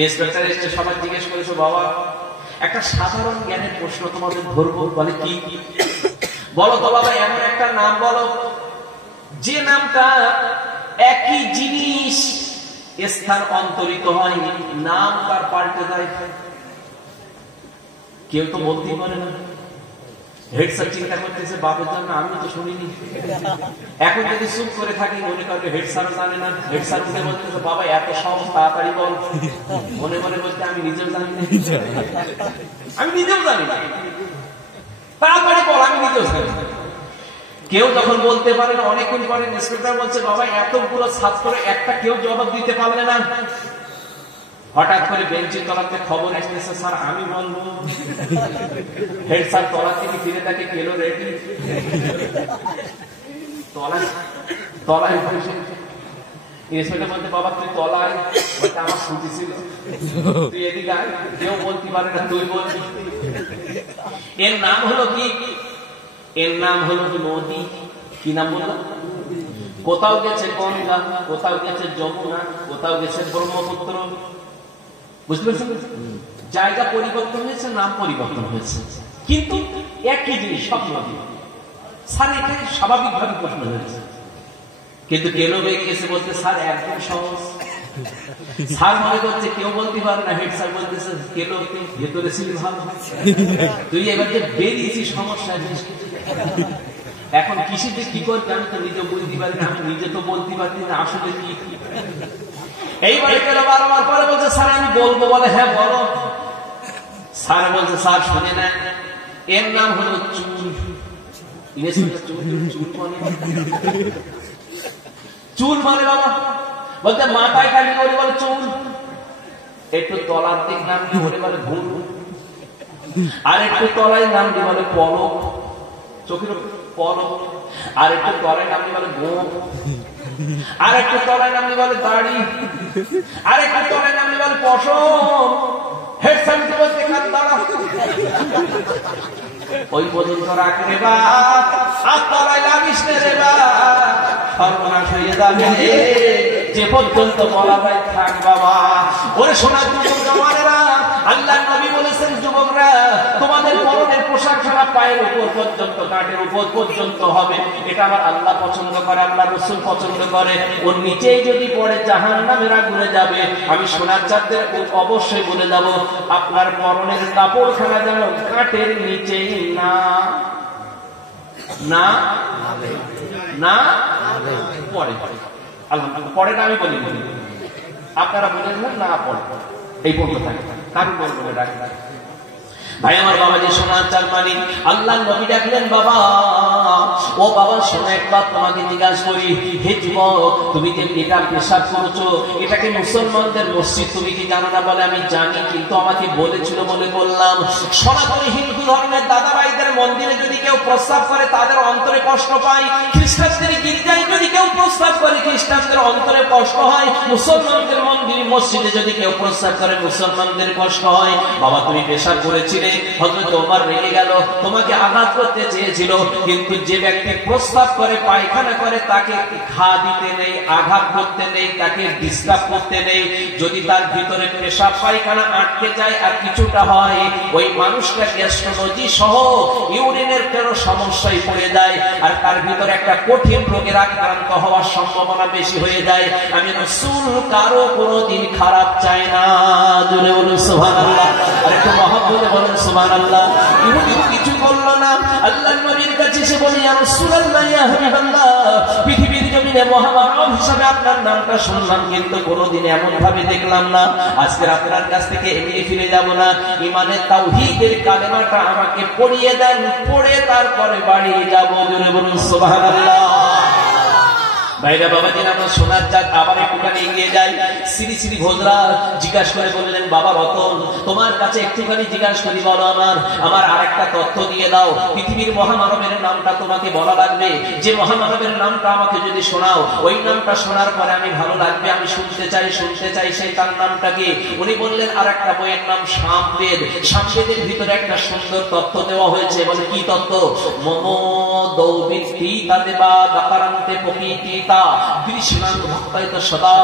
Inspector এসে সবাই জিজ্ঞেস করেছে, বাবা একটা সাধারণ জ্ঞানের প্রশ্ন তোমাদের ধরবো, বলে কি? বলো তো বাবা, এমন একটা নাম বলো যে নামটা একই জিনিস স্থান অন্তরিত হয়, নাম তার পাল্টে যায়। কেউ তো বলতেই পারে না। হেড স্যার চিন্তা করতেছে বাপের জন্য, আমি তো শুনিনি। এখন যদি চুপ করে থাকি মনে করবে হেড স্যার জানে না। হেড স্যার উঠে বলতেছে, বাবা এত সহজ, তাড়াতাড়ি বল। মনে মনে বলতে আমি নিজেও জানি না, আমি নিজেও জানি না, তাড়াতাড়ি বল, আমি নিজেও জানি না। কেউ যখন বলতে পারে না, অনেকক্ষণ পরে ইন্সপেক্টর বলছে, বাবা এতগুলো ছাত্র একটা কেউ জবাব দিতে পারলে না। হঠাৎ করে বেঞ্চের তলাতে খবর এসেছে, স্যার আমি বলবো। হেড স্যার তলা থেকে ফিরে তাকে কেলো রেডি তলায় তলায় ইন্সপেক্টর বলতে, বাবা তুই তলায়, আমার ছুটি ছিল, তুই এদিকে আয়। কেউ বলতে পারে না, তুই বলবি। এর নাম হলো কি? এর নাম হলো নদী। কি নাম বললাম? কোথাও গেছে গঙ্গা, কোথাও গেছে যমুনা, কোথাও গেছে ব্রহ্মপুত্র। বুঝতে পেরেছেন? জায়গা পরিবর্তন হয়েছে, নাম পরিবর্তন হয়েছে, কিন্তু একই জিনিস, সব নদী। স্যার এটা স্বাভাবিকভাবে প্রশ্ন হয়েছে, কিন্তু কেন গিয়েছে বলতে, স্যার একদম সহজ। স্যার মনে করছে কেউ বলতে পারে না। হেড স্যার বলতেছে, কেন ভেতরে ছিল ভালো, তুই এবার যে বেরিয়েছিস সমস্যা। এখন কৃষিতে কি করতে আমি তো নিজে বলতে পারি না, আমি নিজে তো বলতে পারছি না আসলে কি। এইবারে কেন বারবার পরে বলছে, স্যার আমি বলবো। বলে, হ্যাঁ বলো। স্যার বলছে, স্যার শুনে নেন, এর নাম হলো চুল। চুল মানে বাবা বলতে মাথায় খালি করে বলে চুল, একটু তলার দিক নাম দিয়ে বলে বলে ভুল, আর একটু তলায় নাম দিয়ে বলে পলক, চোখের পলক, আর একটু তলায় নাম দিয়ে বলে গোপ, আর একটু তলায় নাম দিয়ে বলে দাড়ি, আর একটু তলায় নাম দিয়ে বলে পশম। হেড স্যার বলতে কান দাঁড়া, ওই পর্যন্ত রাখ রে বা, আর তলায় লাভিস রে বা, সর্বনাশ হয়ে যাবে যে পর্যন্ত বলা যায় থাক বাবা। ওরে শোনা যুবক জওয়ানেরা, আল্লাহ নবী বলেছেন, যুবকরা তোমাদের পরনের পোশাক ছাড়া পায়ের উপর পর্যন্ত, কাঠের উপর পর্যন্ত হবে। এটা আমার আল্লাহ পছন্দ করে, আল্লাহ রাসূল পছন্দ করে। ওর নিচেই যদি পড়ে জাহান্নামের আগুনে যাবে। আমি সোনার চাঁদের অবশ্যই বলে যাব, আপনার পরনের কাপড়খানা যেন কাঠের নিচেই না না না পড়ে। আলহামদুলিল্লাহ, পড়ে না আমি বলি, আপনারা বলেন না পড়ে, এই পড়তে থাকে, কারণ বলবো ডাক। ভাই আমার বাবা যে সোনার চাল মালিক, আল্লাহ নবী ডাকলেন, বাবা ও বাবা শোনো, একবার তোমাকে জিজ্ঞাসা করি, হে যুবক তুমি যে এটা পেশাব করেছো, এটাকে মুসলমানদের মসজিদ তুমি কি জানো না? বলে, আমি জানি, কিন্তু আমাকে বলেছিল বলে বললাম। সনাতনী হিন্দু ধর্মের দাদা ভাইদের মন্দিরে যদি কেউ প্রস্তাব করে তাদের অন্তরে কষ্ট পায়, খ্রিস্টানদের গির্জায় যদি কেউ প্রস্তাব করে খ্রিস্টানদের অন্তরে কষ্ট হয়, মুসলমানদের মন্দির মসজিদে যদি কেউ প্রস্তাব করে মুসলমানদের কষ্ট হয়। বাবা তুমি পেশাব করেছিলে, হযরত ওমর রেগে গেল, তোমাকে আঘাত করতে চেয়েছিল, কিন্তু যে ব্যক্তি প্রস্তাব করে, পায়খানা করে, তাকে ঘা দিতে নেই, আঘাত করতে নেই, তাকে ডিস্টার্ব করতে নেই। যদি তার ভিতরে পেশাব পায়খানা আটকে যায় আর কিছুটা হয়, ওই মানুষটা গ্যাস্ট্রোলজি সহ ইউরিনের কোনো সমস্যায় পড়ে যায়, আর তার ভিতরে একটা কঠিন রোগের আক্রান্ত হওয়ার সম্ভাবনা বেশি হয়ে যায়। আমি রাসূল কারো কোনোদিন খারাপ চাই না। জোরে বলুন সুবহানাল্লাহ, আর একটু মহব্বতে বলুন সুবহানাল্লাহ। ইহুদি কিছু বললো না, আল্লাহর নবীর কাছে এসে বলি, ইয়া রাসূলুল্লাহ, ইয়া হাবিবাল্লাহ, পৃথিবীর জমিনে মহামানব হিসেবে আপনার নামটা শুনলাম, কিন্তু কোনোদিন এমন ভাবে দেখলাম না। আজকে আপনার কাছ থেকে এমনি ফিরে যাব না, ইমানের তাওহীদের কালেমাটা আমাকে পড়িয়ে দেন, পড়ে তারপরে বাড়ি যাব। জোরে বলুন সুবহানাল্লাহ। ভাইরা বাবাজির, আমরা সোনার চাঁদ আবার একটুখানি এগিয়ে যাই। শ্রী শ্রী ভোজরা জিজ্ঞাসা করে বললেন, বাবা রতন তোমার কাছে একটুখানি জিজ্ঞাসা করি, বলো আমার আরেকটা তথ্য দিয়ে দাও। পৃথিবীর মহামানবের নামটা তোমাকে বলা লাগবে, যে মহামানবের নামটা আমাকে যদি শোনাও, ওই নামটা শোনার পরে আমি ভালো লাগবে, আমি শুনতে চাই সেই তার নামটা কি? উনি বললেন, আর একটা বইয়ের নাম সামবেদ। সামবেদের ভিতরে একটা সুন্দর তথ্য দেওয়া হয়েছে। বলে, কি তথ্য? মম দৌবিতি তাতে বা দাকারান্তে প্রকৃতি কৃষ্ণাং ভক্তায়িত সদা